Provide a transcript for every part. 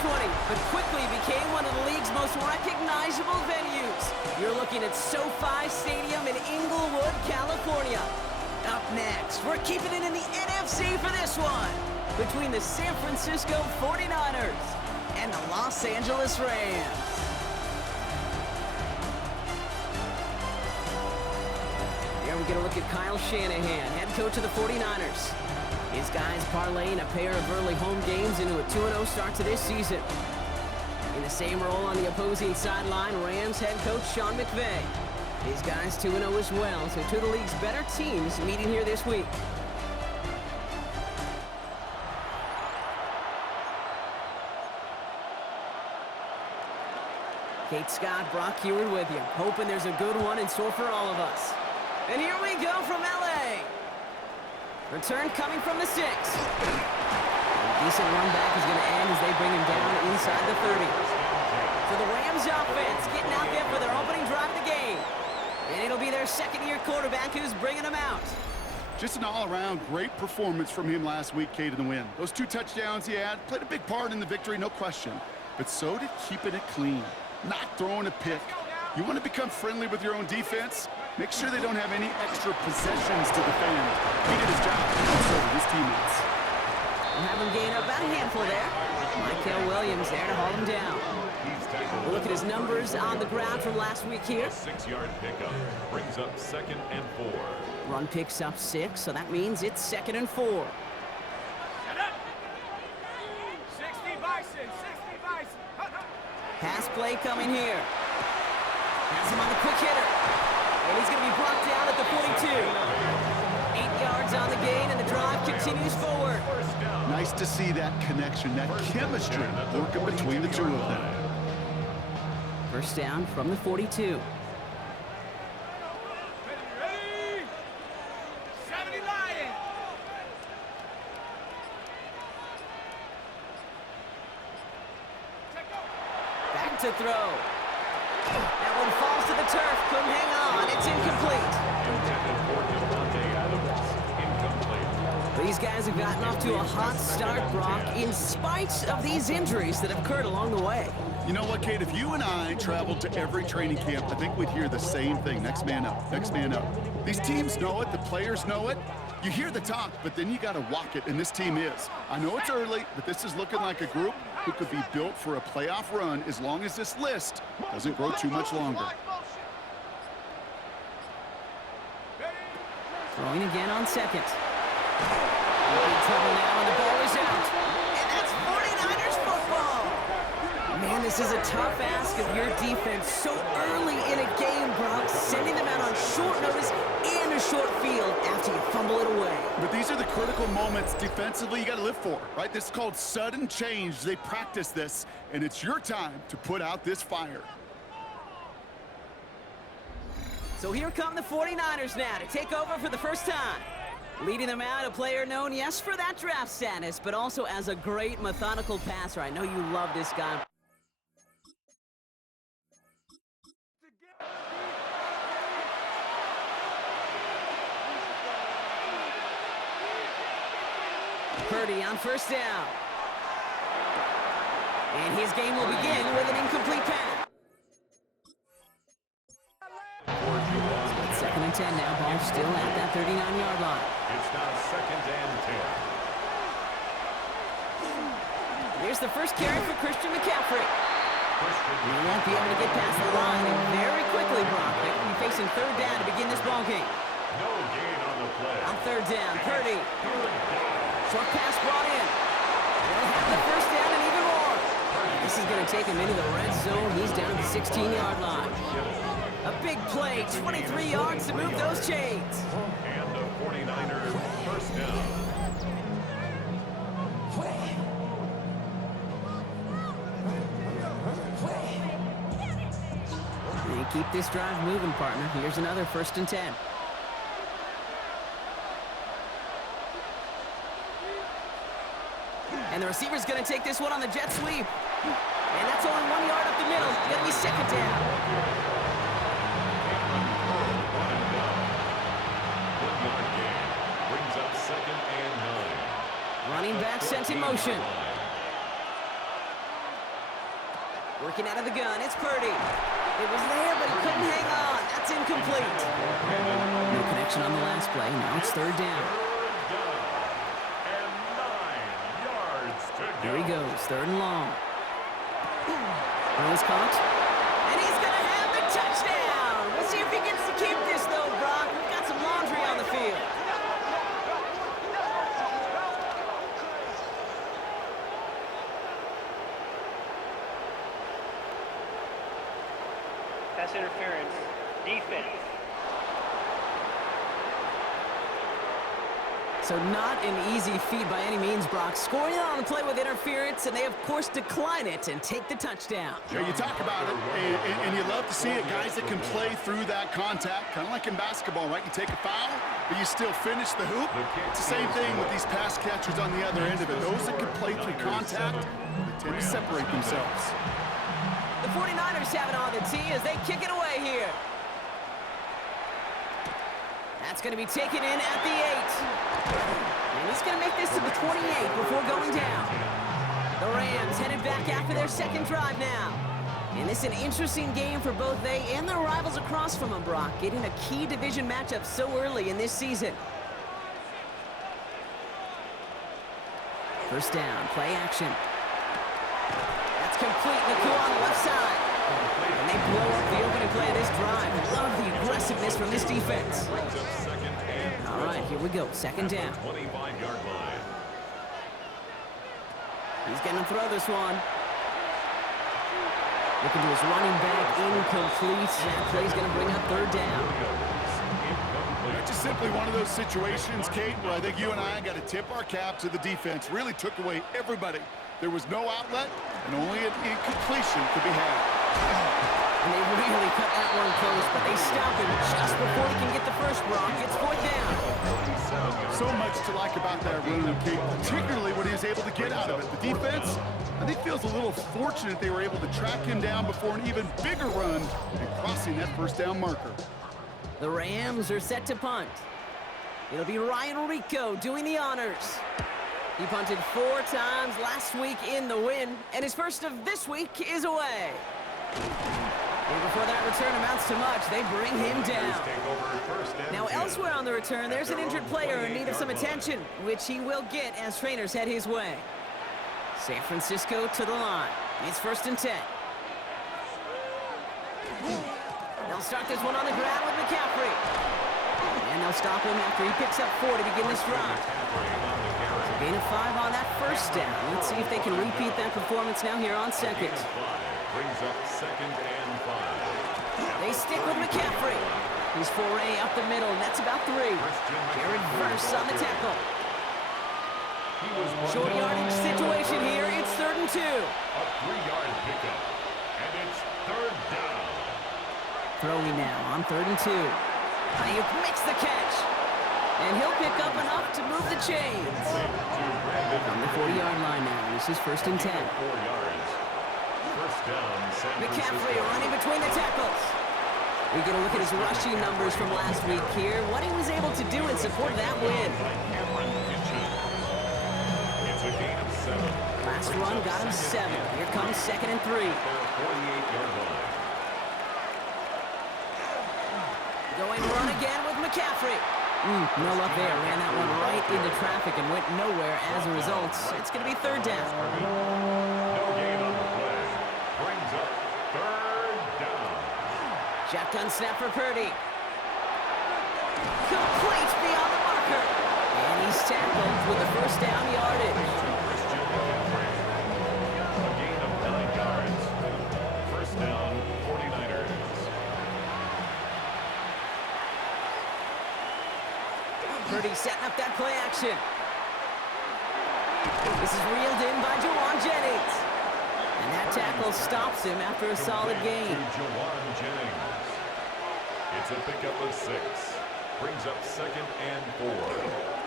2020, but quickly became one of the league's most recognizable venues. You're looking at SoFi Stadium in Inglewood, California. Up next, we're keeping it in the NFC for this one, between the San Francisco 49ers and the Los Angeles Rams. Here we get a look at Kyle Shanahan, head coach of the 49ers. His guys parlaying a pair of early home games into a 2-0 start to this season. In the same role on the opposing sideline, Rams head coach Sean McVay. His guys 2-0 as well, so two of the league's better teams meeting here this week. Kate Scott, Brock Heward with you, hoping there's a good one in store for all of us. And here we go from L.A. Return coming from the 6. A decent run back is going to end as they bring him down inside the 30. So the Rams offense getting out there for their opening drive of the game. And it'll be their second-year quarterback who's bringing them out. Just an all-around great performance from him last week, Kate, in the win. Those 2 touchdowns he had played a big part in the victory, no question. But so did keeping it clean, not throwing a pick. You want to become friendly with your own defense? Make sure they don't have any extra possessions to defend. He did his job, and so did his teammates. We'll have him gain about a handful there. Michael Williams there to haul him down. We'll look at his numbers on the ground from last week here. A 6-yard pickup brings up 2nd and 4. Run picks up 6, so that means it's 2nd and 4. 60 Bison, 60 Bison. Pass play coming here. Has him on the quick hitter. And he's going to be brought down at the 42. 8 yards on the gain, and the drive continues forward. Nice to see that connection, that chemistry working between the two of them. First down from the 42. Ready? 70 Lion. Back to throw. That one falls to the turf. Couldn't hang on. It's incomplete. These guys have gotten off to a hot start, Brock, in spite of these injuries that have occurred along the way. You know what, Kate? If you and I traveled to every training camp, I think we'd hear the same thing. Next man up, next man up. These teams know it. The players know it. You hear the talk, but then you got to walk it, and this team is. I know it's early, but this is looking like a group who could be built for a playoff run as long as this list doesn't grow too much longer. Throwing again on 2nd. In trouble now, and the ball is out. And that's 49ers football. Man, this is a tough ask of your defense so early in a game, Brock, sending them out on short notice and a short field after you fumble it away. But these are the critical moments defensively you got to live for, right? This is called sudden change. They practice this, and it's your time to put out this fire. So here come the 49ers now to take over for the first time. Leading them out, a player known, yes, for that draft status, but also as a great methodical passer. I know you love this guy. Purdy on first down. And his game will begin with an incomplete pass. It's 2nd and 10 now. Ball still at that 39-yard line. It's now 2nd and 10. Here's the first carry for Christian McCaffrey. He won't be able to get past the line, and very quickly, Brock, they will be facing 3rd down to begin this ball game. No gain on the play. On 3rd down, Purdy. Short pass brought in. They'll have the first down and even more. This is going to take him into the red zone. He's down at the 16-yard line. A big play, 23 yards to move those chains. And the 49ers first down. They keep this drive moving, partner. Here's another 1st and 10. And the receiver's going to take this one on the jet sweep. And that's only 1 yard up the middle. Going to be 2nd down. Brings up 2nd and 9. Running back sent in motion. Working out of the gun, it's Purdy. It was there, but he couldn't hang on. That's incomplete. No connection on the last play. Now it's third down. And 9 yards to go. Here he goes, third and long. Throw is caught. And he's going to have the touchdown. We'll see if he gets to keep this, though, Brock. We've got some laundry on the field. Pass interference. Defense. So not an easy feat by any means, Brock. Scoring on the play with interference, and they, of course, decline it and take the touchdown. Yeah, you talk about it, and you love to see it. Guys that can play through that contact, kind of like in basketball, right? You take a foul, but you still finish the hoop. It's the same thing with these pass catchers on the other end of it. Those that can play through contact, they tend to separate themselves. The 49ers have it on the tee as they kick it away here. That's going to be taken in at the 8. And he's going to make this to the 28 before going down. The Rams headed back after their second drive now. And this is an interesting game for both they and their rivals across from them, Brock, getting a key division matchup so early in this season. First down, play action. That's complete. Naku on the left side. And they blow up the opening play of this drive. Love the aggressiveness from this defense. All right, here we go. Second down. 25-yard line. He's going to throw this one. Looking to his running back, incomplete. That play's going to bring up third down. It's just simply one of those situations, Kate, where I think you and I got to tip our cap to the defense. Really took away everybody. There was no outlet, and only an incompletion could be had. And they really cut that one close, but they stop him just before he can get the first block. It's fourth down. So much to like about that run, Kate, particularly when he was able to get out of it. The defense, I think, feels a little fortunate they were able to track him down before an even bigger run and crossing that first down marker. The Rams are set to punt. It'll be Ryan Rico doing the honors. He punted 4 times last week in the win, and his first of this week is away. And before that return amounts to much, they bring him down. Now elsewhere on the return, there's an injured player in need of some attention, which he will get as trainers head his way. San Francisco to the line. It's first and 10. They'll start this one on the ground with McCaffrey. And they'll stop him after he picks up 4 to begin this drive. So gain of 5 on that first down. Let's see if they can repeat that performance now here on second. Brings up second and 5. They stick with McCaffrey. He's foray up the middle, and that's about 3. Jared Verse on the tackle. Short yardage situation here. It's third and 2. A 3-yard pickup. And it's third down. Throwing now on third and 2. Ayuk makes the catch. And he'll pick up enough to move the chains. From the 40-yard line now. This is first and 10. 4 yards. First down, San McCaffrey Francisco. running between the tackles. We get a look at his rushing numbers from last week here. What he was able to do in support of that win. It's a gain of 7. Last run got him 7. Here comes second and 3. 48-yard line. Going run again with McCaffrey. No luck there. Ran that one right into traffic and went nowhere as a result. It's going to be third down. No gain on the play. Brings up third down. Shotgun snap for Purdy. Complete beyond the marker. And he's tackled with the first down yardage. Christian McCaffrey. A gain of 9 yards. First down, 49ers. Purdy setting up that play action. This is reeled in by Jawan Jennings. And that tackle stops him after a solid gain. To Jawan Jennings. It's a pickup of 6. Brings up second and 4.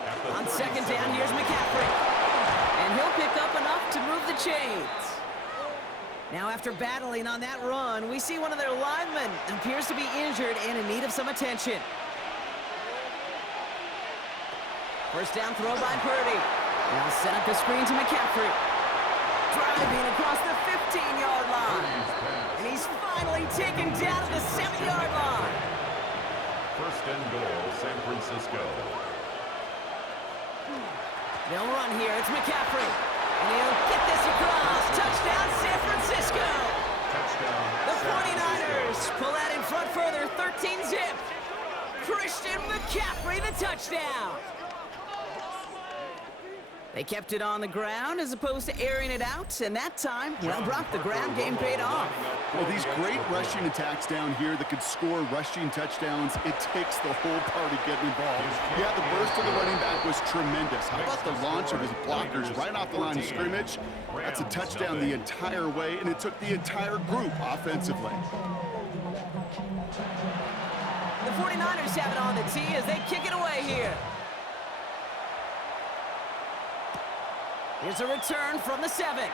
At the On second down, here's McCaffrey. And he'll pick up enough to move the chains. Now, after battling on that run, we see one of their linemen appears to be injured and in need of some attention. First down throw by Purdy. Now set up the screen to McCaffrey. Driving across the 15-yard line. second down at the 7-yard line. First and goal, San Francisco. They'll run here. It's McCaffrey. And he'll get this across. Touchdown, San Francisco. Touchdown, The San 49ers Francisco. pull out in front further, 13-zip. Christian McCaffrey, the touchdown. They kept it on the ground as opposed to airing it out, and that time, well, Brock, the ground game paid off. Well, these great rushing attacks down here that could score rushing touchdowns, it takes the whole party getting involved. Yeah, the burst of the running back was tremendous. How about the launch of his blockers right off the line of scrimmage? That's a touchdown the entire way, and it took the entire group offensively. The 49ers have it on the tee as they kick it away here. Here's a return from the 7.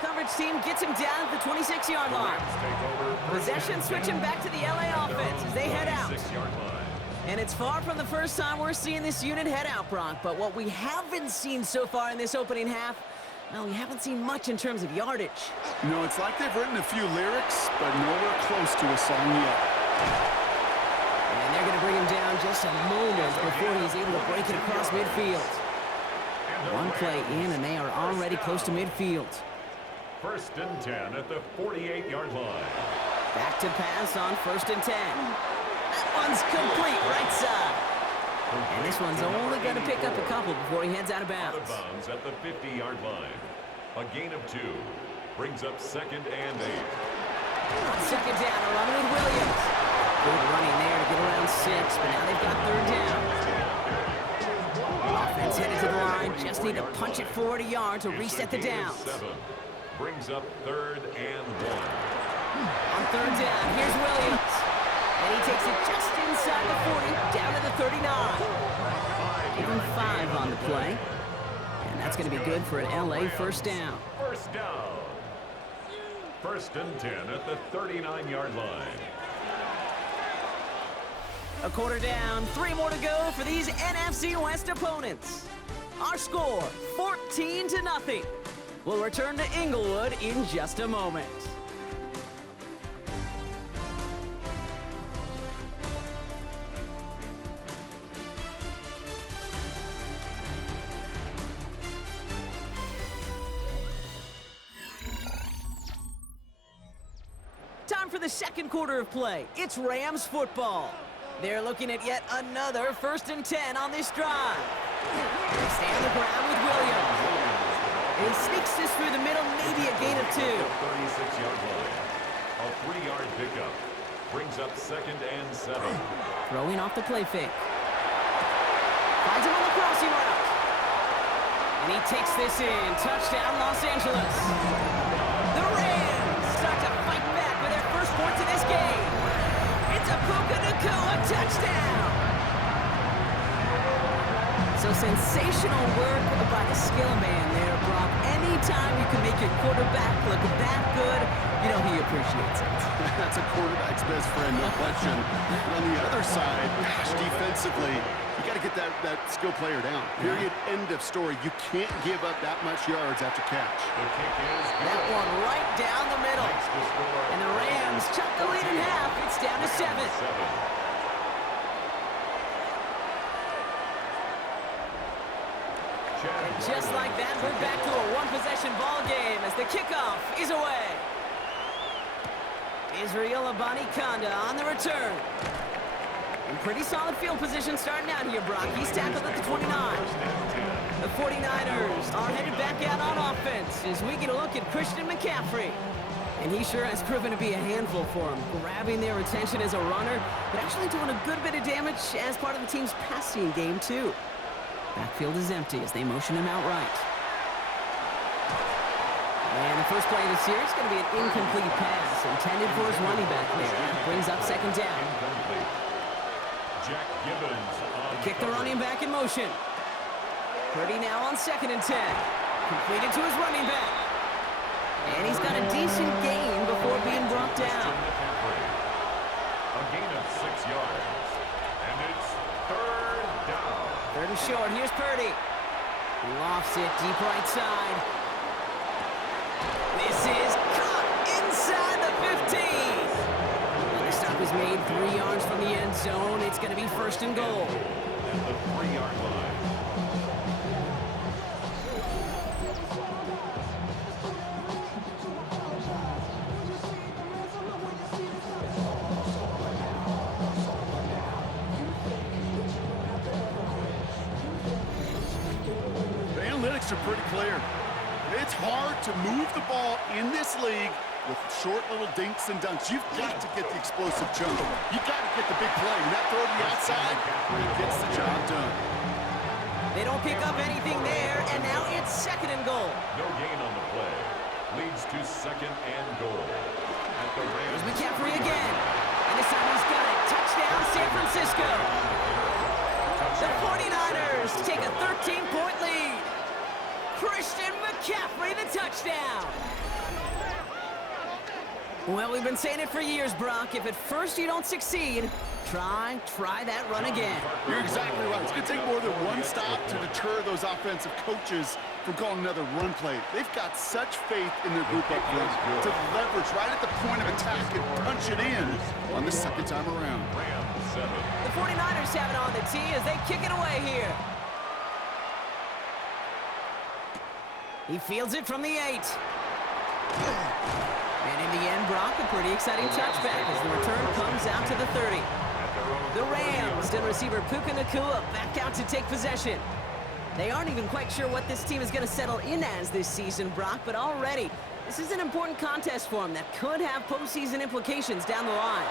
Coverage team gets him down at the 26-yard line. Possession switching back to the LA offense as they head out. And it's far from the first time we're seeing this unit head out, Brock. But what we haven't seen so far in this opening half, well, we haven't seen much in terms of yardage. No, it's like they've written a few lyrics, but nowhere close to a song yet. And they're going to bring him down just a moment before he's able to break it across midfield. One play in, and they are already close to midfield. First and 10 at the 48-yard line. Back to pass on first and 10. That one's complete, right side. And this one's only going to pick up a couple before he heads out of bounds. Out of bounds at the 50-yard line. A gain of 2 brings up second and 8. On second down, a run with Williams. Good running there to get around 6, but now they've got third down. Offense headed to the line, just need to punch it forward a yard to reset the downs. 7 brings up third and 1. On third down, here's Williams. And he takes it just inside the 40, down to the 39. Give him 5 on the play. And that's going to be good for an LA first down. First down. First and 10 at the 39-yard line. A quarter down, 3 more to go for these NFC West opponents. Our score, 14-0. We'll return to Inglewood in just a moment. Time for the second quarter of play. It's Rams football. They're looking at yet another first and 10 on this drive. They stay on the ground with Williams. And he sneaks this through the middle, maybe a gain of 2. 36-yard line. A 3-yard pickup brings up second and 7. Throwing off the play fake. Finds him on the crossing route. And he takes this in. Touchdown, Los Angeles. The Rams start to fight back with their first points of this game. It's a Puka Nacua touchdown. So sensational work by the skill man there, Brock. Anytime you can make your quarterback look that good, you know he appreciates it. That's a quarterback's best friend, no question. But on the other side, gosh, defensively, you got to get that skill player down. Period. End of story. You can't give up that much yards after catch. The kick is good. That one right down the middle. Makes the score And the Rams chuck the lead in half. It's down to 7. 7. And just like that, we're back to a one-possession ball game as the kickoff is away. Israel Abanikanda on the return. In pretty solid field position starting out here, Brock. He's tackled at the 29. The 49ers are headed back out on offense as we get a look at Christian McCaffrey. And he sure has proven to be a handful for them, grabbing their attention as a runner, but actually doing a good bit of damage as part of the team's passing game, too. Backfield is empty as they motion him out right. And the first play of the series is going to be an incomplete pass intended for his running back there. That brings up second down. Incomplete. Jack Gibbons on Kick the running back in motion. Purdy now on second and 10. Completed to his running back. And he's got a decent gain before being brought down. A gain of 6 yards. And it's third down. Third and short. Here's Purdy. He lofts it deep right side. This is caught inside the 15. And 3 yards from the end zone. It's going to be first and goal. At the 3-yard line. The analytics are pretty clear. It's hard to move the ball in this league with short little dinks and dunks. You've got to get the explosive jump. You've got to get the big play. And that throw to the outside, it gets the job done. They don't pick up anything there, and now it's second and goal. No gain on the play. Leads to second and goal. At the Here's Rams. McCaffrey again. And this time he's got it. Touchdown, San Francisco. The 49ers take a 13-point lead. Christian McCaffrey, the touchdown. Well, we've been saying it for years, Brock. If at first you don't succeed, try that run again. You're exactly right. It's going to take more than one stop to deter those offensive coaches from calling another run play. They've got such faith in their group up front to leverage right at the point of attack and punch it in on the second time around. Rams 7. The 49ers have it on the tee as they kick it away here. He fields it from the 8. And in the end, Brock, a pretty exciting touchback as the return comes out to the 30. The Rams and receiver Puka Nacua back out to take possession. They aren't even quite sure what this team is going to settle in as this season, Brock, but already this is an important contest for them that could have postseason implications down the line.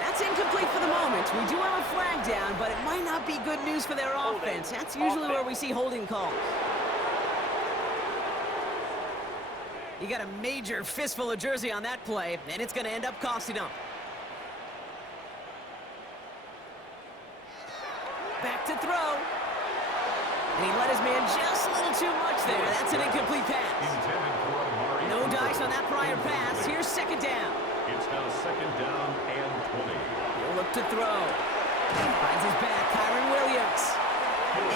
That's incomplete for the moment. We do have a flag down, but it might not be good news for their offense. That's usually where we see holding calls. You got a major fistful of jersey on that play, and it's going to end up costing them. Back to throw. And he let his man just a little too much there. That's an incomplete pass. No dice on that prior pass. Here's second down. It's now second down and 20. He'll look to throw. Finds his back, Kyron Williams.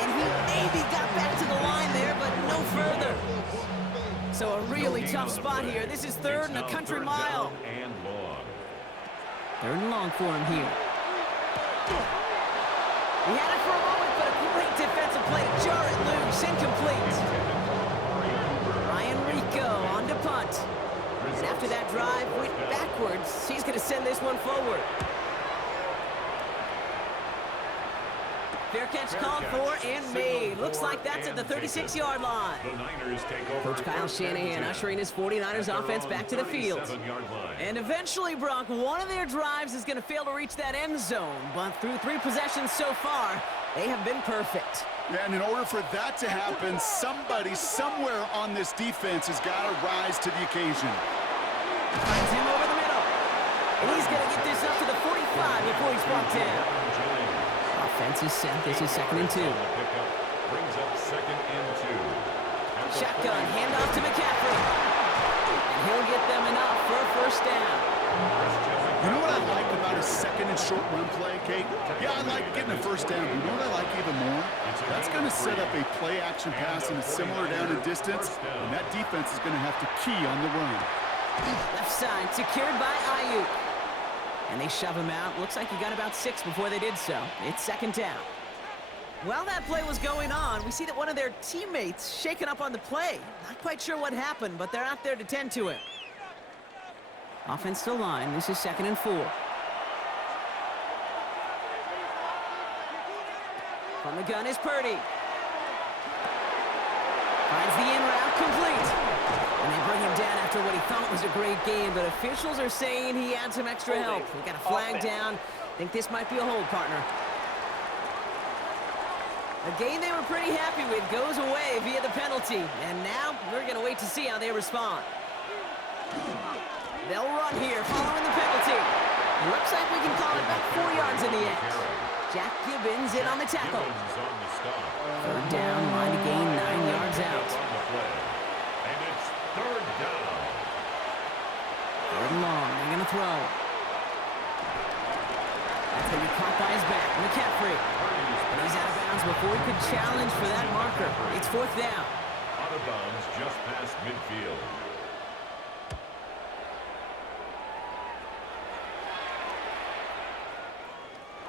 And he maybe got back to the line there, but no further. So a really tough spot here. This is third and a country mile. And long. Third and long for him here. He had it for a moment, but a great defensive play to jar it loose. Incomplete. Ryan Rico on to punt. And after that drive went backwards, he's going to send this one forward. Fair catch called for and made. Looks like that's at the 36-yard line. The Niners take over. Coach Kyle Shanahan ushering his 49ers offense back to the field. And eventually, Brock, one of their drives is going to fail to reach that end zone. But through 3 possessions so far, they have been perfect. Yeah, and in order for that to happen, somebody somewhere on this defense has got to rise to the occasion. Finds him over the middle. And he's going to get this up to the 45 before he's brought down. Offense is set. This is second and 2. Brings up second and 2. Shotgun, handoff to McCaffrey. And he'll get them enough for a first down. You know what I like about a second and short run play, Kate? Yeah, I like getting a first down. You know what I like even more? That's going to set up a play-action pass in a similar down and distance, and that defense is going to have to key on the run. Left side, secured by Ayuk. And they shove him out. Looks like he got about 6 before they did so. It's second down. While that play was going on, we see that one of their teammates shaken up on the play. Not quite sure what happened, but they're out there to tend to it. Offense to line. This is second and 4. From the gun is Purdy. Finds the in route complete. And they bring him down after what he thought was a great game, but officials are saying he had some extra help. We got a flag down. Think this might be a hold, partner. A game they were pretty happy with goes away via the penalty. And now we're going to wait to see how they respond. They'll run here following the penalty. Looks like we can call it back 4 yards in the end. Jack Gibbons in on the tackle. Third down, line to gain 9 yards out. And it's third down. Third and long, they're going to throw. That's going to be caught by his back, McCaffrey. And he's out of bounds before he could challenge for that marker. It's fourth down. Out of bounds just past midfield.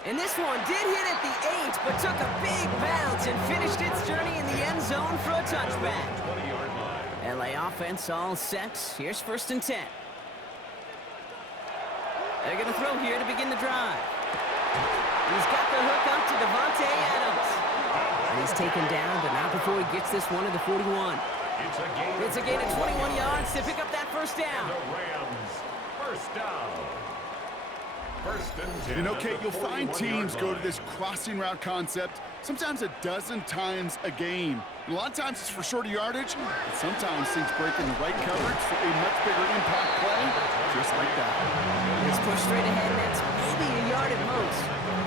And this one did hit at the 8, but took a big bounce and finished its journey in the end zone for a touchback. 20-yard line. LA offense all set. Here's 1st and 10. They're going to throw here to begin the drive. He's got the hook up to Devontae Adams. And he's taken down, but not before he gets this one at the 41. It's a gain of 21 yards to pick up that 1st down. The Rams, 1st down. 1st and 10. And okay, you'll find teams go to this crossing route concept sometimes a dozen times a game. And a lot of times it's for shorter yardage, but sometimes things break in the right coverage for a much bigger impact play, just like that. It's pushed straight ahead, and that's maybe a yard at most.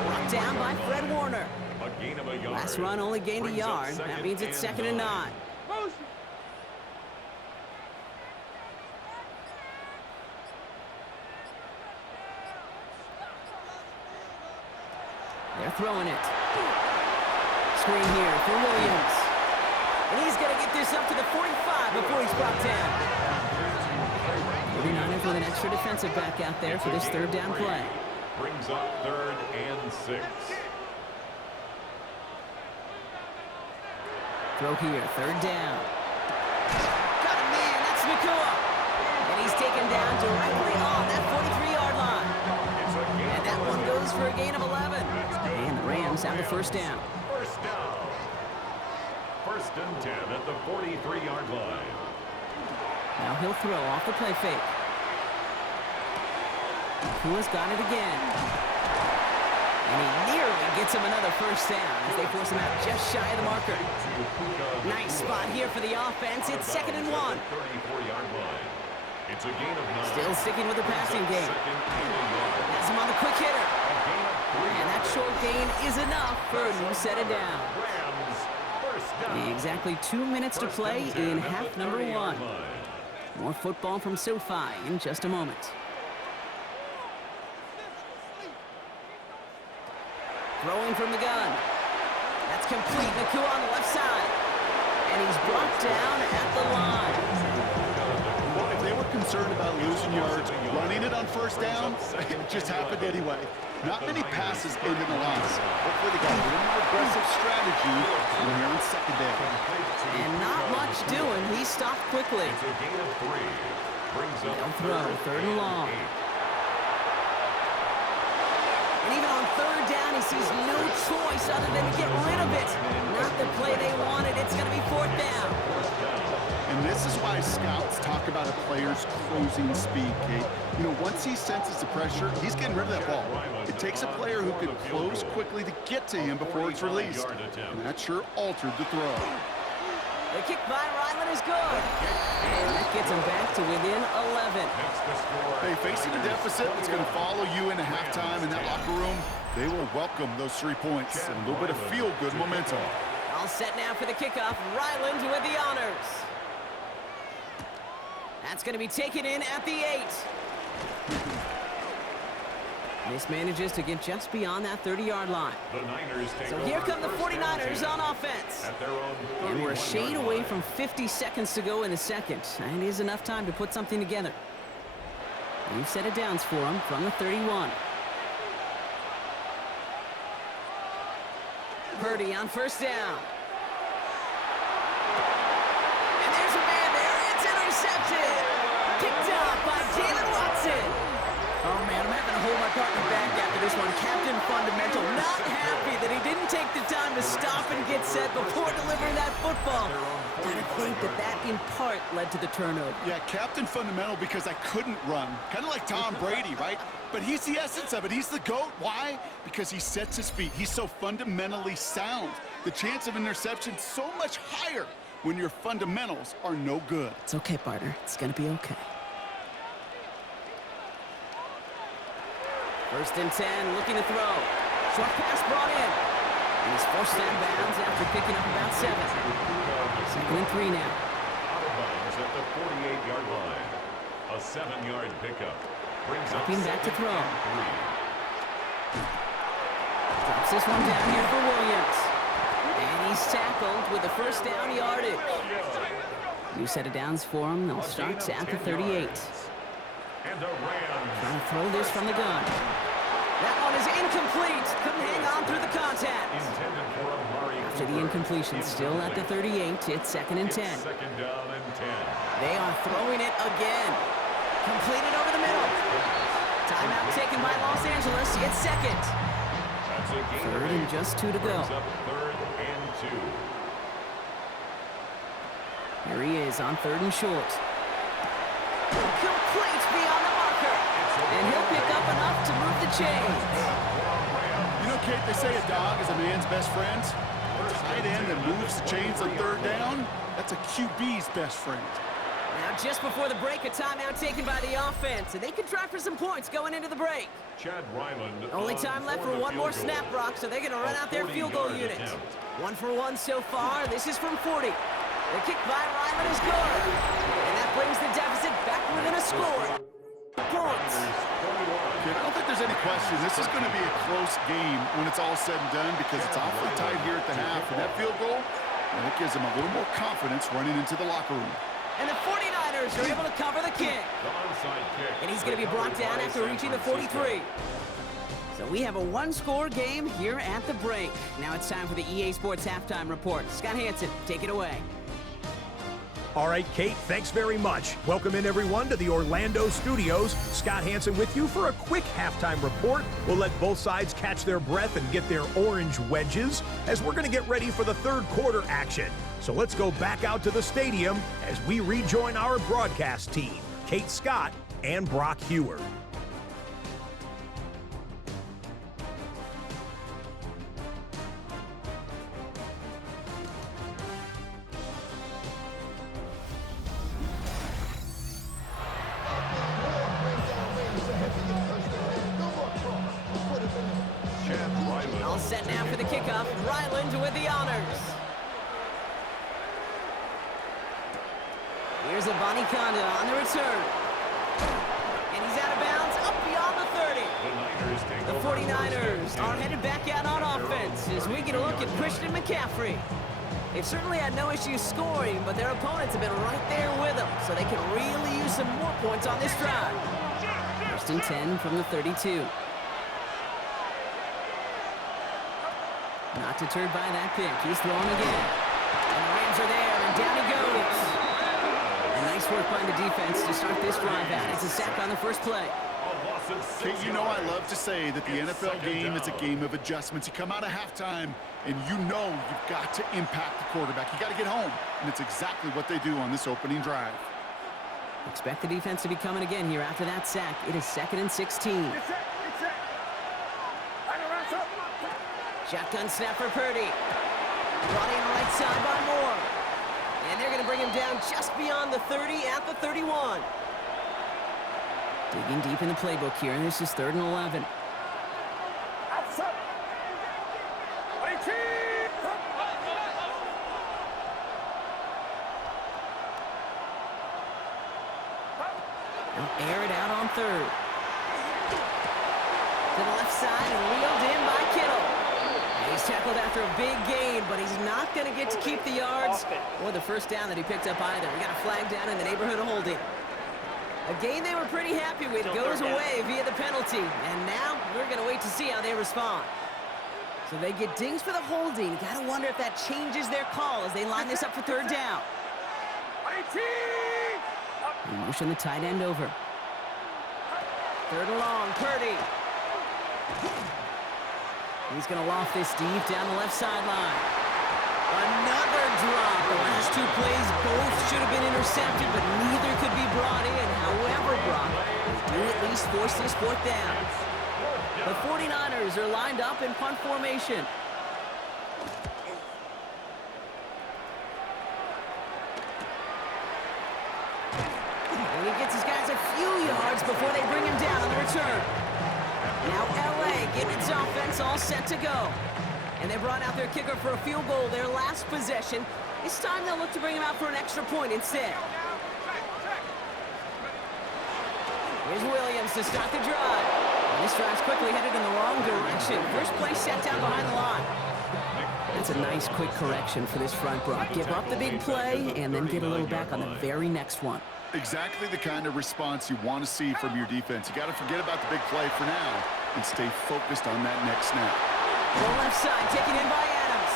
Brought down by Fred Warner. A gain of a yard. Last run only gained a Brings up yard. That means it's 2nd and 9. They're throwing it. Screen here for Williams. And he's going to get this up to the 45 before he's brought down. 49ers with an extra defensive back out there for this 3rd down play. Brings up 3rd and 6. Throw here, 3rd down. Got a man, that's Nakua. And he's taken down directly on that 43-yard line. And that one goes for a gain of 11. And the Rams have the 1st down. 1st down. 1st and 10 at the 43-yard line. Now he'll throw off the play fake. Nakua's got it again. And he nearly gets him another 1st down as they force him out just shy of the marker. Nice spot here for the offense. It's 2nd and 1. 34-yard line. It's a gain of 9. Still sticking with the passing game. Has him on the quick hitter. And that short gain is enough for a new set of downs. Rams, 1st down. Exactly 2 minutes to play in half number 1. More football from SoFi in just a moment. Throwing from the gun. That's complete. Nakua on the left side. And he's brought down at the line. Well, if they were concerned about losing yards, running it on 1st down, it just happened anyway. Not many passes ended in a loss. Hopefully they got a little more aggressive strategy when they're on 2nd down. And not much doing. He stopped quickly. It's a gain of 3. Brings up They'll throw, 3rd and long. And even on 3rd down, he sees no choice other than to get rid of it. Not the play they wanted. It's going to be 4th down. And this is why scouts talk about a player's closing speed, Kate. You know, once he senses the pressure, he's getting rid of that ball. It takes a player who can close quickly to get to him before it's released. And that sure altered the throw. The kick by Ryland is good. And that gets him back to within 11. Hey, facing a deficit that's going to follow you into halftime in that locker room, they will welcome those 3 points and a little bit of feel-good momentum. All set now for the kickoff. Ryland with the honors. That's going to be taken in at the 8. This manages to get just beyond that 30-yard line. So here come the 49ers on offense. And we're a shade away from 50 seconds to go in the 2nd. And it is enough time to put something together. We've set it downs for him from the 31. Purdy on 1st down. And there's a man there. It's intercepted. Picked up by Jalen Watson. Oh, man, I'm having to hold my partner back after this one. Captain Fundamental not happy that he didn't take the time to stop and get set before delivering that football. Gotta think that in part led to the turnover. Yeah, Captain Fundamental because I couldn't run. Kind of like Tom Brady, right? But he's the essence of it. He's the GOAT. Why? Because he sets his feet. He's so fundamentally sound. The chance of interception so much higher when your fundamentals are no good. It's okay, partner. It's gonna be okay. 1st and 10, looking to throw. Short pass brought in. And he's forced out of bounds after picking up about 7. 2nd and 3 now. Out of bounds at the 48-yard line. A 7-yard pickup. Brings up Dropping back to 2nd throw. and 3. Drops this one down here for Williams. And he's tackled with the 1st down yardage. New set of downs for him. They'll start at the 38. And the Rams Trying to throw this from the gun. That one is incomplete. Couldn't hang on through the contact. Intended for Amari After the Cooper. incompletion, still at the 38, it's second and 10. Second down and 10. They are throwing it again. Completed over the middle. Timeout taken by Los Angeles. It's second. That's a gain of Third and 8. just 2 to go. Brings up third and 2. Here he is on third and short. Complete beyond the marker. And he'll pick up enough to move the chains. You know, Kate, they say a dog is a man's best friend. A tight end that moves the chains on third down, that's a QB's best friend. Now, just before the break, a timeout taken by the offense, and they can try for some points going into the break. Chad Ryland. Only time left for one more snap, Brock, so they're going to run out their field goal unit. 1 for 1 so far. This is from 40. The kick by Ryland is good. And that brings the deficit back within a score. Points. I don't think there's any question. This is going to be a close game when it's all said and done because it's awfully tight here at the half. And that field goal, that gives them a little more confidence running into the locker room. And the 49ers are able to cover the kick. The onside kick. And he's going to be brought down after reaching the 43. So we have a one-score game here at the break. Now it's time for the EA Sports Halftime Report. Scott Hansen, take it away. All right, Kate, thanks very much. Welcome in, everyone, to the Orlando studios. Scott Hansen with you for a quick halftime report. We'll let both sides catch their breath and get their orange wedges as we're going to get ready for the third quarter action. So let's go back out to the stadium as we rejoin our broadcast team, Kate Scott and Brock Heward. All set now for the kickoff. Ryland with the honors. Here's a Bonnie Conda on the return. And he's out of bounds, up beyond the 30. The 49ers are headed back out on offense as we get a look at Christian McCaffrey. They've certainly had no issues scoring, but their opponents have been right there with them, so they can really use some more points on this drive. First and 10 from the 32. Not deterred by that pick. He's throwing again. And the Rams are there, and down he goes. And nice work by the defense to start this drive out. It's a sack on the first play. Kate, you know I love to say that the NFL game is a game of adjustments. You come out of halftime, and you know you've got to impact the quarterback. You got to get home, and it's exactly what they do on this opening drive. Expect the defense to be coming again here after that sack. It is second and 16. Shotgun snap for Purdy. Brought in right side by Moore. And they're going to bring him down just beyond the 30 at the 31. Digging deep in the playbook here, and this is third and 11. They'll air it out on third. To the left side and wheeled in by Kittle. He's tackled after a big gain, but he's not going to get to keep the yards or the first down that he picked up either. We got a flag down in the neighborhood of holding. A gain they were pretty happy with goes away via the penalty, and now we're going to wait to see how they respond. So they get dings for the holding. You got to wonder if that changes their call as they line this up for third down. They motion the tight end over. Third and long, Purdy. He's going to loft this deep down the left sideline. Another drop. The last two plays both should have been intercepted, but neither could be brought in. However, Brock, they do at least force this fourth down. The 49ers are lined up in punt formation. And he gets his guys a few yards before they bring him down on the return. Now LA getting its offense all set to go. And they brought out their kicker for a field goal their last possession. This time they'll look to bring him out for an extra point instead. Here's Williams to start the drive. And this drive's quickly headed in the wrong direction. First play set down behind the line. That's a nice quick correction for this front, Brock. Give up the big play and then get a little back on the very next one. Exactly the kind of response you want to see from your defense. You got to forget about the big play for now and stay focused on that next snap. Full left side, taken in by Adams.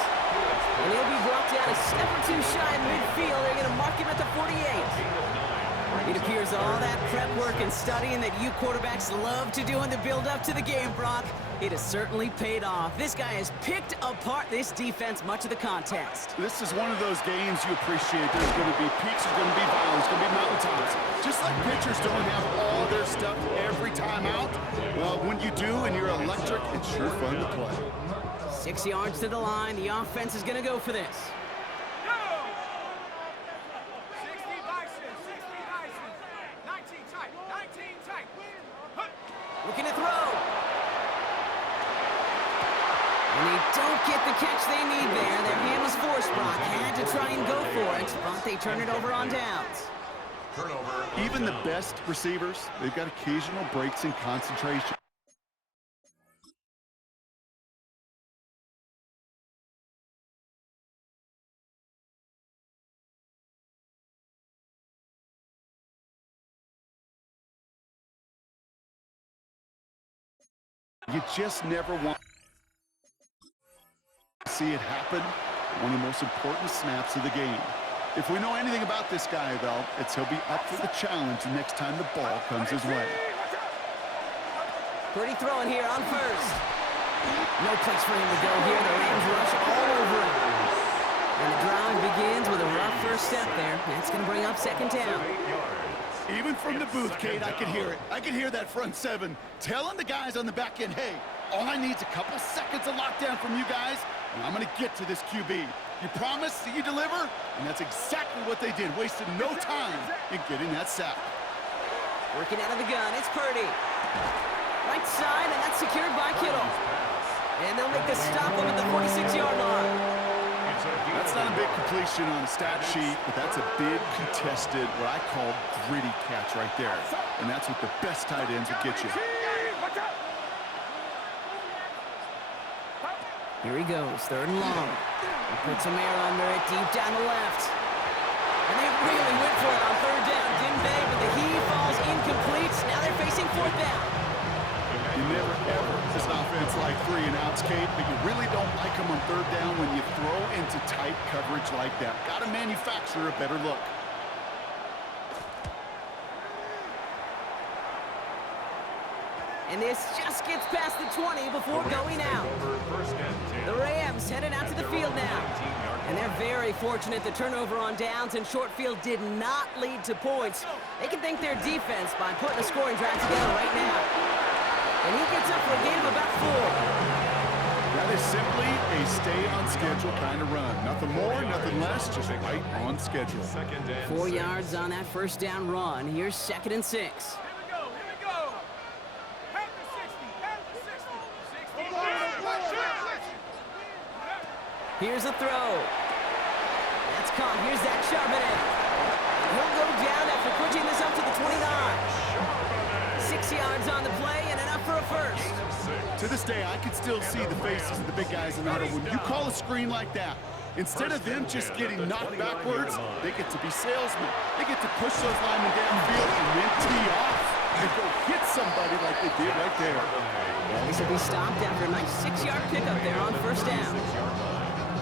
And he'll be brought down a step or two shy in midfield. They're going to mark him at the 48. It appears all that prep work and studying that you quarterbacks love to do in the build-up to the game, Brock, it has certainly paid off. This guy has picked apart this defense much of the contest. This is one of those games you appreciate. There's going to be peaks, there's going to be valleys, there's going to be mountaintops. Just like pitchers don't have all their stuff every time out, well, when you do and you're electric, it's sure fun to play. 6 yards to the line. The offense is going to go for this. Go! 60 Bison, 60 Bison. 19 tight, 19 tight. Huh. Looking to throw. And they don't get the catch they need there. Their hand was forced, Brock. Had to try and go for it, but they turn it over on downs. Even the best receivers, they've got occasional breaks in concentration. You just never want to see it happen. One of the most important snaps of the game. If we know anything about this guy, though, it's he'll be up for the challenge the next time the ball comes his way. Pretty throwing here on first. No place for him to go here. The Rams rush all over him. And the drive begins with a rough first step there. That's going to bring up second down. Even from the booth, Kate, I could hear it. I could hear that front seven telling the guys on the back end, hey, all I need is a couple seconds of lockdown from you guys, and I'm going to get to this QB. You promise that you deliver? And that's exactly what they did, wasted no time in getting that sack. Working out of the gun, it's Purdy. Right side, and that's secured by Kittle. And they'll make the stop up at the 46-yard line. That's not a big completion on a stat sheet, but that's a big contested, what I call gritty catch right there. And that's what the best tight ends will get you. Here he goes, third and long. He puts some air under it, deep down the left. And they really went for it on third down, didn't they? But the heave falls incomplete. Now they're facing fourth down. You never, ever, as an offense, like 3 and outs, Kate, but you really don't like them on third down when you throw into tight coverage like that. Got to manufacture a better look. And this just gets past the 20 before going out. The Rams headed out to the field now. And they're very fortunate the turnover on downs and short field did not lead to points. They can thank their defense by putting a scoring drive together right now. And he gets up for a gain of about 4. That is simply a stay-on-schedule kind of run. Nothing more, nothing less, just right on schedule. 4 yards on that first down run. Here's 2nd and 6. Here we go, here we go. Half the 60, half the 60. 60. Here's a throw. That's caught. Here's that Charbonnet. He'll go down after pushing this up to the 29. 6 yards on the play and enough for a first. To this day, I can still see the faces of the big guys in the huddle. When you call a screen like that, instead of them just getting knocked backwards, they get to be salesmen. They get to push those linemen downfield and then tee off and go hit somebody like they did right there. Well, this will be stopped after a nice 6-yard pickup there on first down.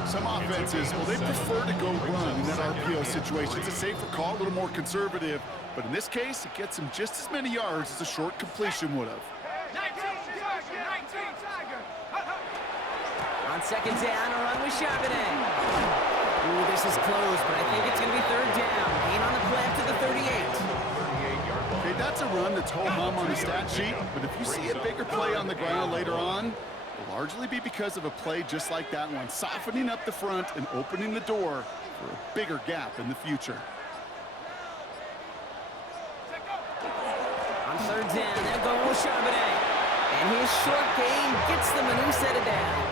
Some offenses, well, they prefer to go run in that RPO situation. It's a safer call, a little more conservative. But in this case, it gets them just as many yards as a short completion would have. 19 Tiger. On second down, a run with Charbonnet. Ooh, this is close, but I think it's going to be third down. Gain on the play up to the 38. Okay, that's a run that's ho-hum on the stat sheet, but if you see a bigger play on the ground later on, it'll largely be because of a play just like that one, softening up the front and opening the door for a bigger gap in the future. On third down, they're going with Charbonnet. And his short gain gets them a new set of downs.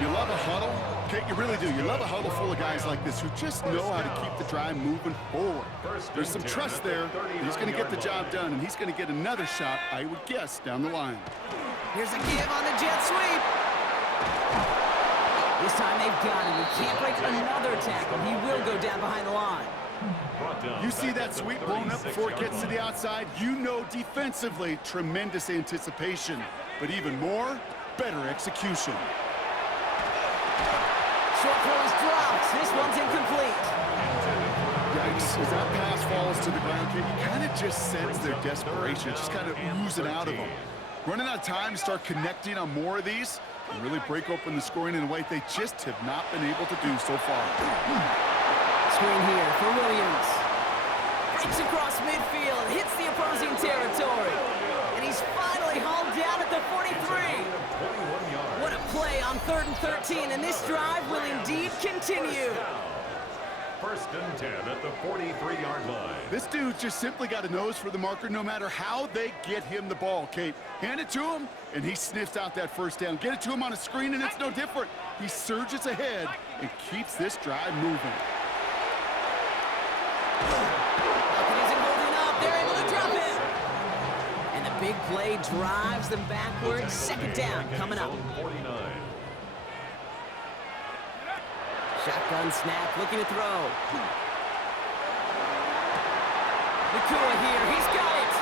You love a huddle? Okay, you really do. You love a huddle full of guys like this who just know how to keep the drive moving forward. There's some trust there. He's going to get the job done, and he's going to get another shot, I would guess, down the line. Here's a give on the jet sweep. This time they've got him. He can't break another tackle. He will go down behind the line. You see that sweep blown up before it gets to the outside? You know defensively, tremendous anticipation. But even more, better execution. Short throw is dropped. This one's incomplete. Yikes, as that pass falls to the ground, you kind of just sense their desperation, just kind of oozing out of them. Running out of time to start connecting on more of these and really break open the scoring in a way they just have not been able to do so far. Screen here for Williams. Breaks across midfield, hits the opposing territory. And he's finally hauled down at the 43. What a play on 3rd and 13, and this drive will indeed continue. 1st and 10 at the 43-yard line. This dude's just simply got a nose for the marker no matter how they get him the ball, Kate. Hand it to him, and he sniffs out that first down. Get it to him on a screen, and it's no different. He surges ahead and keeps this drive moving. Falcons isn't holding up. They're able to drop it. And the big play drives them backwards. 2nd down coming up. 49. Shotgun snap, looking to throw. Nakua here, he's got it!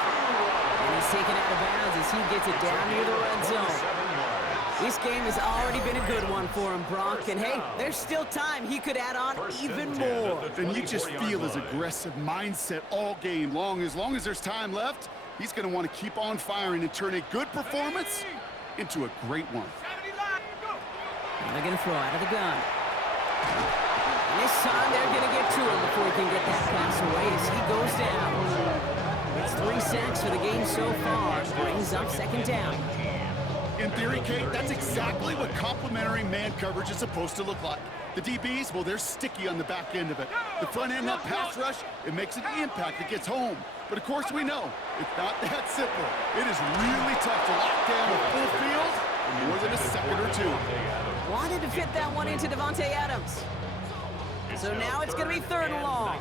And he's taken out of bounds as he gets it down near the red zone. This game has already been a good one for him, Brock. And hey, there's still time. He could add on even more. And you just feel his aggressive mindset all game long. As there's time left, he's going to want to keep on firing and turn a good performance into a great one. And they're going to throw out of the gun. And this time they're going to get to him before he can get that pass away as he goes down. It's 3 sacks for the game so far. Brings up 2nd down. In theory, Kate, that's exactly what complementary man coverage is supposed to look like. The DBs, well, they're sticky on the back end of it. The front end, that pass rush, it makes an impact that gets home. But of course we know, it's not that simple. It is really tough to lock down a full field in more than a second or two. Wanted to fit that one into Devontae Adams. So now it's going to be 3rd and long.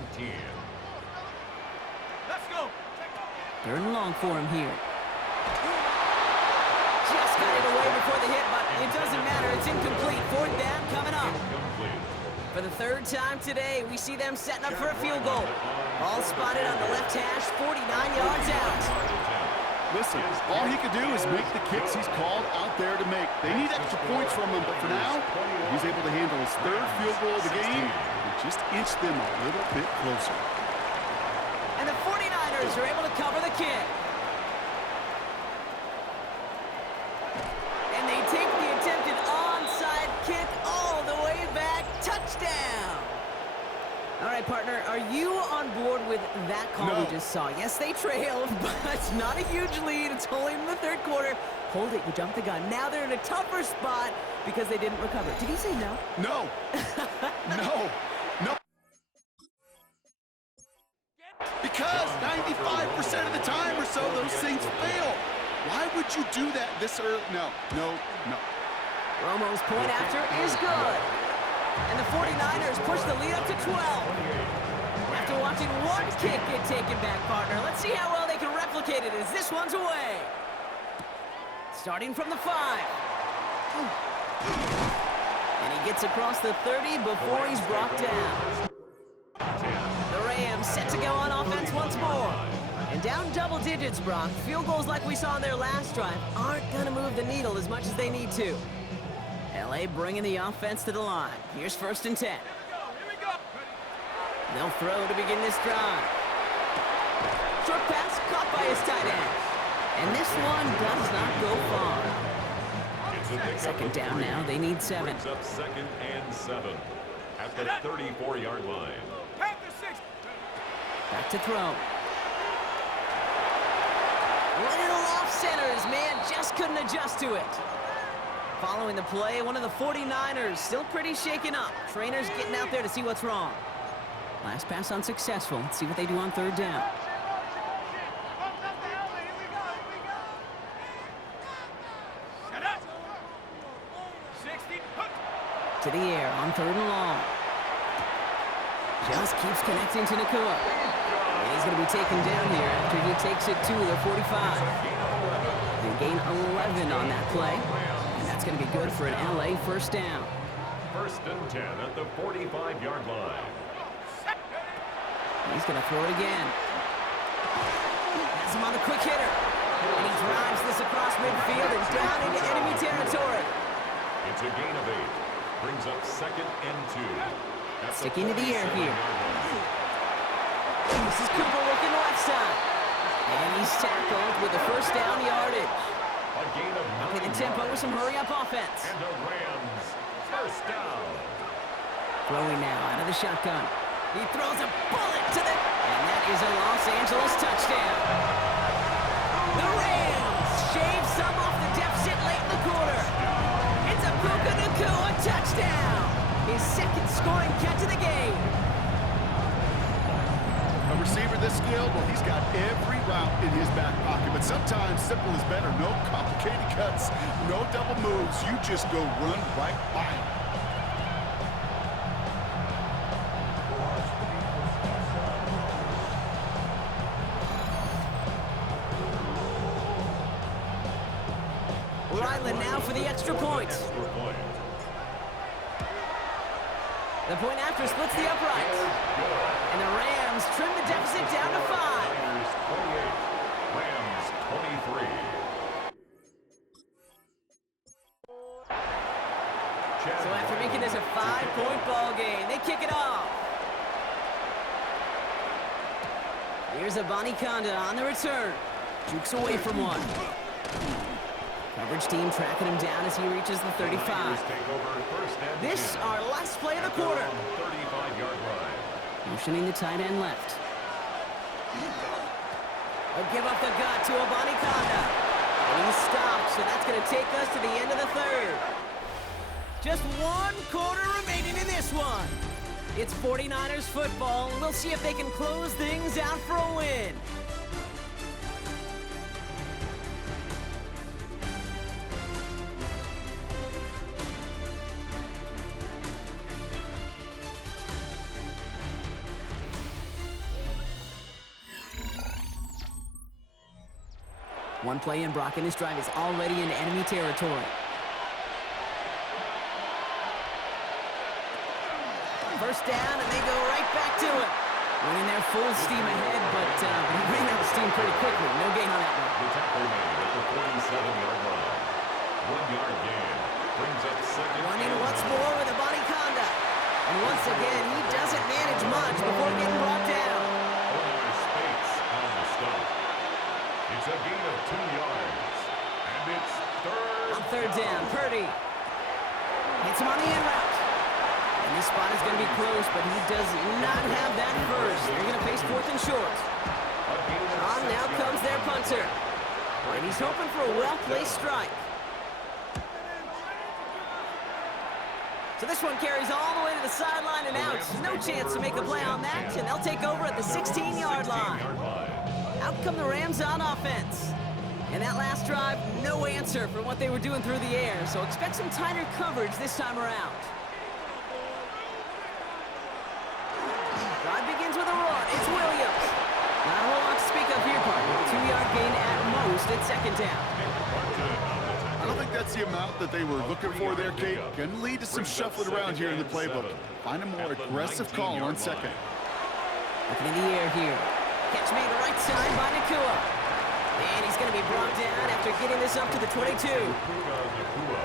Let's go. 3rd and long for him here. Just got it away before the hit, but it doesn't matter. It's incomplete. 4th down coming up. For the 3rd time today, we see them setting up for a field goal. Ball spotted on the left hash, 49 yards out. Listen, all he could do is make the kicks he's called out there to make. They need extra points from him, but for now, he's able to handle his 3rd field goal of the game and just inch them a little bit closer. And the 49ers are able to cover the kick. And they take the attempted onside kick all the way back. Touchdown! All right, partner, are you on board with that call we just saw? Yes, they trailed, but it's not a huge lead. It's only in the 3rd quarter. Hold it, you jumped the gun. Now they're in a tougher spot because they didn't recover. Did he say no? No. No. Because 95% of the time or so, those things fail. Why would you do that this early? No. Romo's point after is good. And the 49ers push the lead up to 12. After watching one kick get taken back, partner, let's see how well they can replicate it as this one's away. Starting from the 5. And he gets across the 30 before he's brought down. The Rams set to go on offense once more. And down double digits, Brock. Field goals like we saw in their last drive aren't going to move the needle as much as they need to. LA bringing the offense to the line. Here's 1st and 10. Here we go. They'll throw to begin this drive. Short pass caught by his tight end. And this one does not go far. 2nd down now. They need 7. Brings up 2nd and 7 at the 34-yard line. Back to throw. Little off centers, man, just couldn't adjust to it. Following the play, one of the 49ers still pretty shaken up. Trainers getting out there to see what's wrong. Last pass unsuccessful. Let's see what they do on 3rd down. To the air on 3rd and long. Just keeps connecting to Nakua. And he's going to be taken down here after he takes it to the 45. They gain 11 on that play. And that's going to be good for an LA 1st down. First and 10 at the 45-yard line. He's going to throw it again. Has him on the quick hitter. And he drives this across midfield and down into enemy territory. It's a gain of 8. Brings up second and 2. Sticking to the air here. This is Cooper working left side. And he's tackled with the first down yardage. A gain of 9 Upping the tempo with some hurry-up offense. And the Rams first down. Throwing now out of the shotgun. He throws a bullet to the... And that is a Los Angeles touchdown. The Rams shave some off the deficit late in the quarter. It's a Puka Nacua touchdown. His second scoring catch of the game. A receiver this skilled, well, he's got every route in his back pocket. But sometimes simple is better. No complicated cuts, no double moves. You just go run right by him. Ryland now for the extra point. The point after splits the upright. And the Rams trim the deficit down to 5. 28, Rams 23. So after making this a 5-point ball game, they kick it off. Here's Abanikanda on the return. Jukes away from one. Coverage team tracking him down as he reaches the 35. This our last play of the quarter. 35-yard line. Motioning the tight end left. A give up the gut to Abanikanda. And he stops, so that's going to take us to the end of the third. Just 1 quarter remaining in this one. It's 49ers football, and we'll see if they can close things out for a win. One play in, Brock, and this drive is already in enemy territory. First down, and they go right back to it. Running their full steam ahead, but he ran out of steam pretty quickly. No gain on that one. The tackle made at the 47-yard line. 1-yard gain. Brings up second. Running once more with Abanikanda. And once again, he doesn't manage much before getting brought down. Only Spates on the stop. It's a gain of 2 yards. And it's third down. Purdy hits him on the in route. And this spot is going to be close, but he does not have that first. They're going to face 4th and short. On now comes their punter. And he's hoping for a well-placed strike. So this one carries all the way to the sideline and out. No chance to make a play on that, and they'll take over at the 16-yard line. Out come the Rams on offense. And that last drive, no answer for what they were doing through the air, so expect some tighter coverage this time around. Drive begins with a run. It's Williams. Not a whole lot to speak of here, partner. 2-yard gain at most at second down. I don't think that's the amount that they were looking for there, Kate. Going to lead to some shuffling around here in the playbook. Find a more aggressive call on second. Looking in the air here. Catch made right side by Nacua. And he's going to be brought down after getting this up to the 22.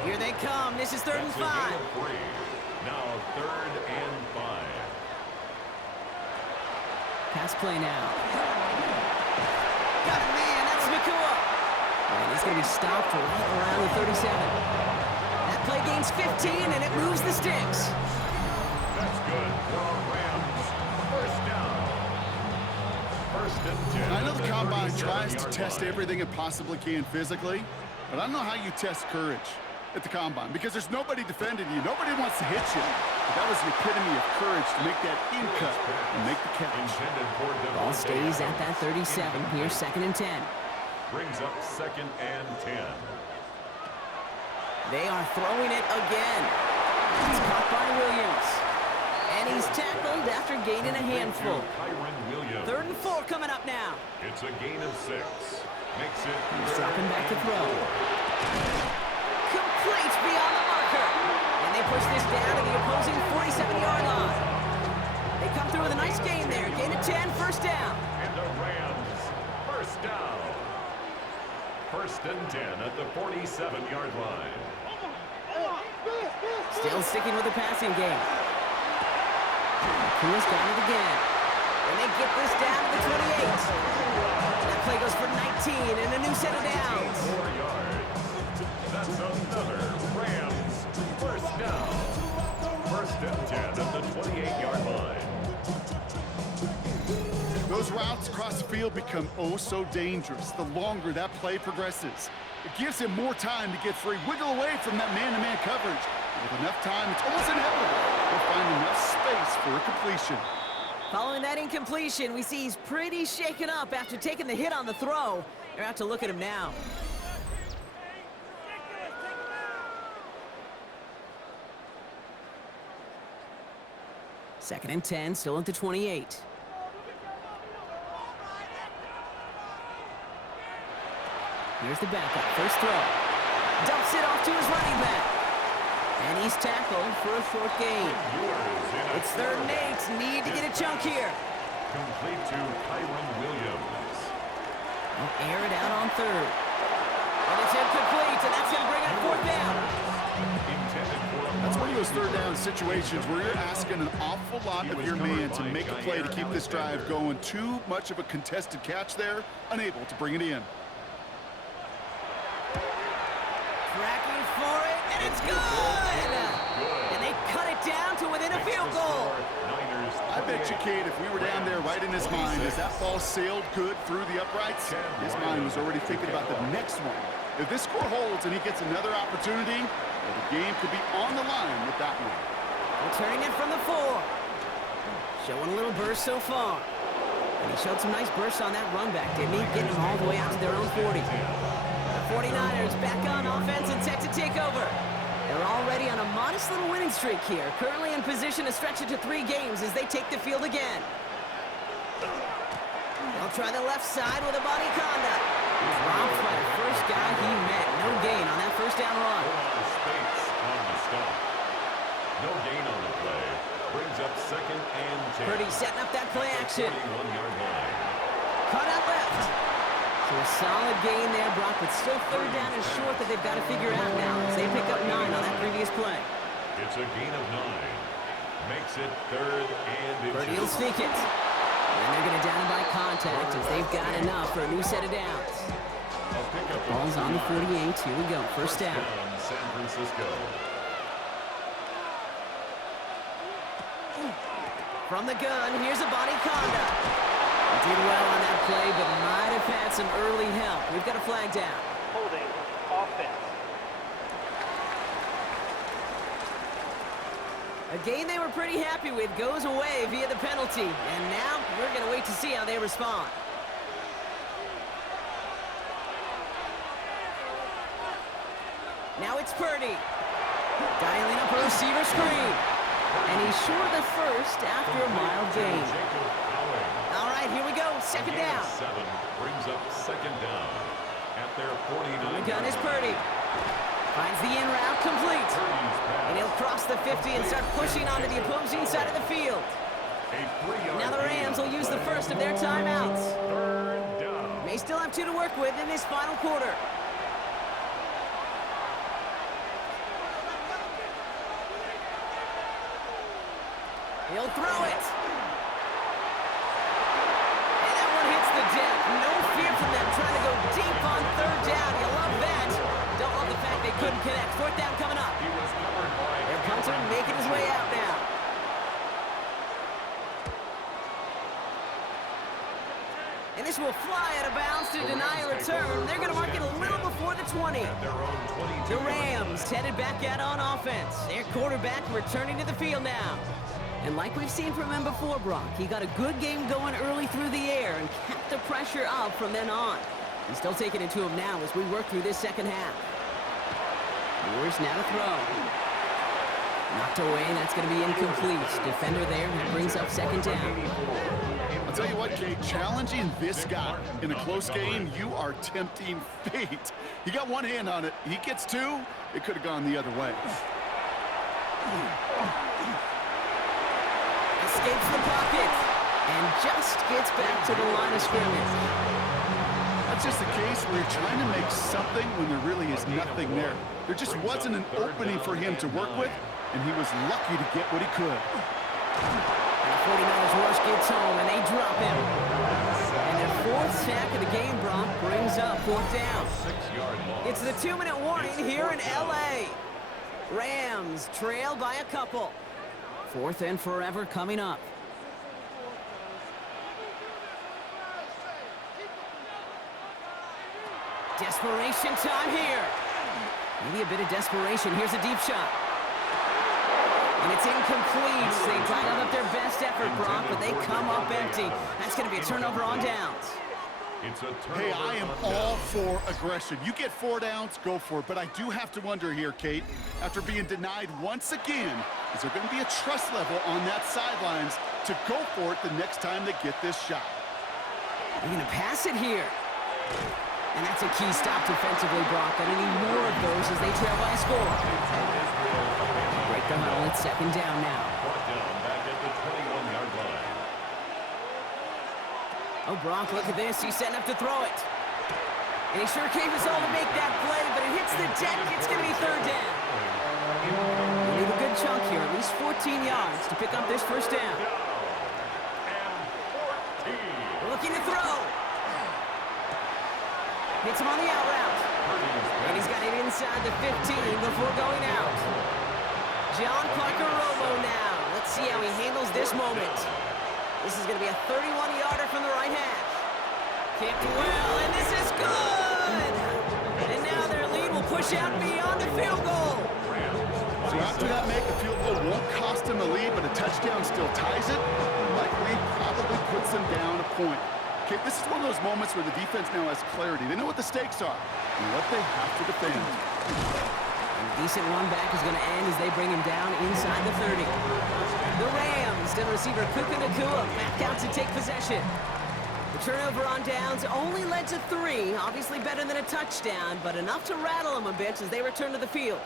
Here they come. This is 3rd and 5. Now 3rd and 5. Pass play now. Got it, man. That's Nacua. And he's going to be stopped right around the 37. That play gains 15, and it moves the sticks. That's good for Rams. First down. First and 10. I know the Combine tries to test everything it possibly can physically, but I don't know how you test courage at the Combine because there's nobody defending you. Nobody wants to hit you. But that was the epitome of courage to make that in cut and make the catch. Ball stays at that 37. Here's 2nd and 10. Brings up 2nd and 10. They are throwing it again. It's caught by Williams. And he's tackled after gaining a handful. 3rd and 4 coming up now. It's a gain of 6. Makes it. He's dropping back to throw. Complete beyond the marker. And they push this down to the opposing 47-yard line. They come through with a nice gain there. Gain of 10, first down. And the Rams, first down. First and 10 at the 47-yard line. Still sticking with the passing game. Kua's got it again. And they get this down to the 28. That play goes for 19 and a new set of downs. 4 yards. That's another Rams first down. First and 10 at the 28-yard line. Those routes across the field become oh so dangerous the longer that play progresses. It gives him more time to get free, wiggle away from that man-to-man coverage. With enough time, it's almost inevitable he'll find enough space for a completion. Following that incompletion, we see he's pretty shaken up after taking the hit on the throw. They're out to look at him now. Second and 10, still at the 28. Here's the backup, first throw. Dumps it off to his running back. And he's tackled for a short gain. It's third and 8. Need to get a chunk here. Complete to Kyron Williams. They'll air it out on third. And it's incomplete, and that's going to bring it fourth down. That's one of those third down situations where you're asking an awful lot of your man to make a play to keep this drive going. Too much of a contested catch there, unable to bring it in. Tracking for it, and it's good! And they cut it down to within a field goal. I bet you, Kate, if we were down there right in his mind, as that ball sailed good through the uprights, his mind was already thinking about the next one. If this score holds and he gets another opportunity, well, the game could be on the line with that one. Returning it from the 4. Showing a little burst so far. And he showed some nice bursts on that run back, didn't he? Getting them all the way out to their own 40. The 49ers back on offense and set to take over. They're already on a modest little winning streak here. Currently in position to stretch it to 3 games as they take the field again. They'll try the left side with a body conduct. He's romped by the first guy he met. No gain on that first down run. Space on the stop. No gain on the play. Brings up second and 10. Purdy setting up that play action. 41-yard line. Cut out left. So a solid gain there, Brock, but still third down is short that they've got to figure out now as they pick up 9 on that previous play. It's a gain of 9. Makes it third and Purdy will sneak it. And they're going to down him by contact as they've got enough for a new set of downs. Ball's on the 48. Here we go. First down. San Francisco. From the gun, here's a body conduct. Did well on that play, but might have had some early help. We've got a flag down. Holding offense. A game they were pretty happy with goes away via the penalty. And now we're going to wait to see how they respond. Now it's Purdy. Dialing up a receiver screen. And he's short of the first after a mild gain. All right, here we go. Second down. 7 brings up second down at their 49. The gun is Purdy. Finds the in route complete. And he'll cross the 50 and start pushing onto the opposing side of the field. Now the Rams will use the first of their timeouts. May still have 2 to work with in this final quarter. He'll throw it. And that one hits the deck. No fear from them trying to go deep on third down. You love that. Don't love the fact they couldn't connect. Fourth down coming up. Their punter making his way out now. And this will fly out of bounds to deny a return. They're going to mark it a little before the 20. The Rams headed back out on offense. Their quarterback returning to the field now. And like we've seen from him before, Brock, he got a good game going early through the air and kept the pressure up from then on. He's still taking it to him now as we work through this second half. Here's now to throw. Knocked away, that's going to be incomplete. Defender there, that brings up second down. I'll tell you what, Kate, challenging this guy in a close game, you are tempting fate. He got one hand on it. He gets 2, it could have gone the other way. Escapes the pocket and just gets back to the line of scrimmage. That's just a case where you're trying to make something when there really is nothing there. There just wasn't an opening for him to work with, and he was lucky to get what he could. And the 49ers rush gets home, and they drop him. And their fourth sack of the game, Brock, brings up fourth down. It's the 2-minute warning here in L.A. Rams trail by a couple. Fourth and forever coming up. Desperation time here. Maybe a bit of desperation. Here's a deep shot. And it's incomplete. They dialed up their best effort, Brock, but they come up empty. That's going to be a turnover on downs. Hey, I am all for aggression. You get 4 downs, go for it. But I do have to wonder here, Kate, after being denied once again, is there going to be a trust level on that sidelines to go for it the next time they get this shot? They're going to pass it here. And that's a key stop defensively, Brock. And they need more of those as they trail by a score. Break the huddle. It's second down now. Back at the 21-yard line. Oh, Brock, look at this. He's setting up to throw it. And he sure gave us all to make that play, but it hits the deck. It's going to be third down. We need a good chunk here, at least 14 yards to pick up this first down. Looking to throw. Hits him on the out route. And he's got it inside the 15 before going out. John Parker Romo now. Let's see how he handles this moment. This is going to be a 31-yarder from the right hash. Kicked well, and this is good! And now their lead will push out beyond the field goal. So after that make, the field goal won't cost him a lead, but a touchdown still ties it. And likely probably puts them down a point. Okay, this is one of those moments where the defense now has clarity. They know what the stakes are and what they have to defend. And a decent run back is going to end as they bring him down inside the 30. The Rams, the receiver Puka Nacua back out to take possession. The turnover on downs only led to 3. Obviously better than a touchdown, but enough to rattle them a bit as they return to the field.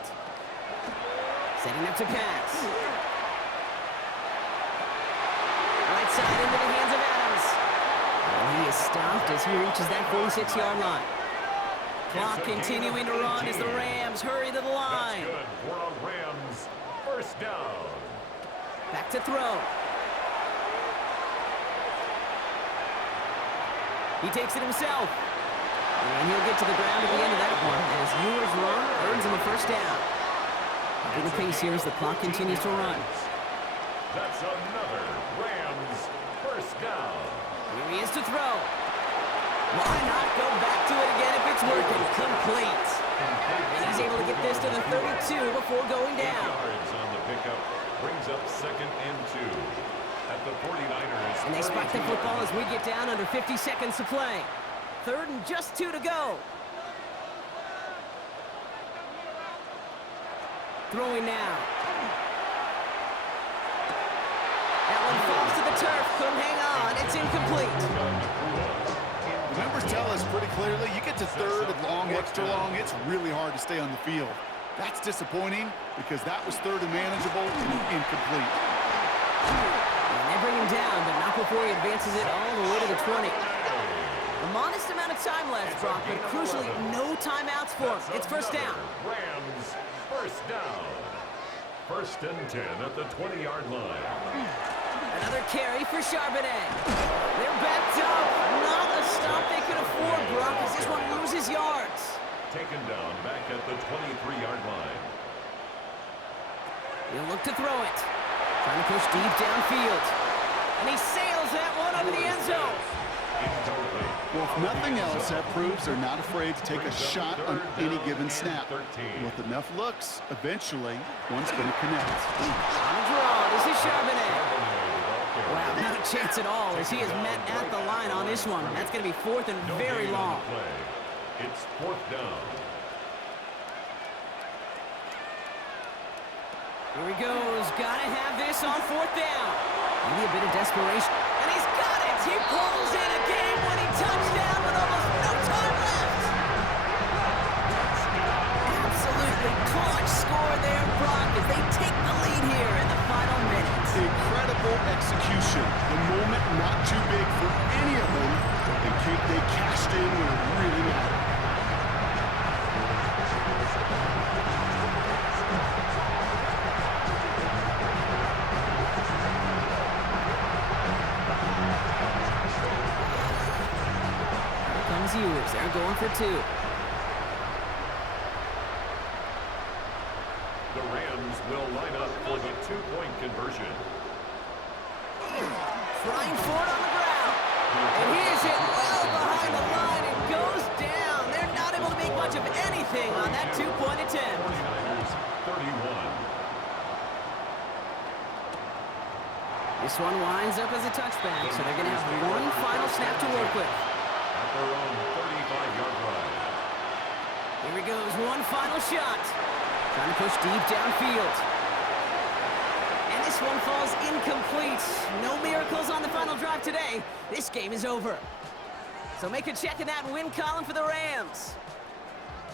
Setting up to pass. Right side into the hands of Adams. And he is stopped as he reaches that 46-yard line. Clock continuing to run as the Rams hurry to the line. That's good for a Rams first down. Back to throw. He takes it himself. And he'll get to the ground at the end of that one as Ewer's run earns him a first down. In the pace here as the clock continues to run. That's another Rams first down. Here he is to throw. Why not go back to it again if it's working? Complete. And he's able to get this to the 32 before going down. Yards on the pickup brings up second and 2 at the 49ers. And they spike the football as we get down under 50 seconds to play. Third and just 2 to go. Throwing now. That one falls to the turf. Couldn't hang on. It's incomplete. The numbers tell us pretty clearly, you get to third and long, extra long, it's really hard to stay on the field. That's disappointing because that was third and manageable and incomplete. And they bring him down, but not before he advances it all the way to the 20. A modest amount of time left, Brock, but crucially, no timeouts for him. It's first down. Rams first down. First and 10 at the 20-yard line. Another carry for Charbonnet. They're backed up. Not a stop they could afford, Brock, as this one loses yards. Taken down back at the 23-yard line. He'll look to throw it. Trying to push deep downfield. And he sails that one over the end zone. Well, if nothing else, that proves they're not afraid to take a shot on any given snap. With enough looks, eventually, one's going to connect. On the draw, this is Charbonnet. Wow, not a chance at all as he is met at the line on this one. That's going to be fourth and very long. It's fourth down. Here he goes. Gotta have this on fourth down. Maybe a bit of desperation. And he's got it. He pulls in a game-winning touchdown with almost no time left. Absolutely clutch score there, Brock, as they take the lead lead here in the final minute. Incredible execution. The moment not too big for any of them. And Kate, they cashed in when it really mattered. Here comes Ewers. They're going for two. The Rams will line up for the two-point conversion. Trying for it on the ground. And here's hit well behind the line and goes down. They're not able to make much of anything on that two-point attempt. 49ers 31. This one winds up as a touchback, so they're going to have one final snap to work with. At their own 35-yard line. Here he goes, one final shot. Trying to push deep downfield. And this one falls incomplete. No miracles on the final drive today. This game is over. So make a check in that win column for the Rams.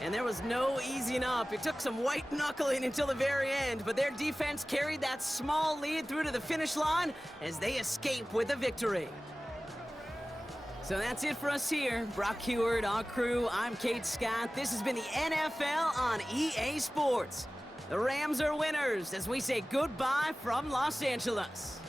And there was no easing up. It took some white knuckling until the very end, but their defense carried that small lead through to the finish line as they escape with a victory. So that's it for us here. Brock Heward, our crew, I'm Kate Scott. This has been the NFL on EA Sports. The Rams are winners as we say goodbye from Los Angeles.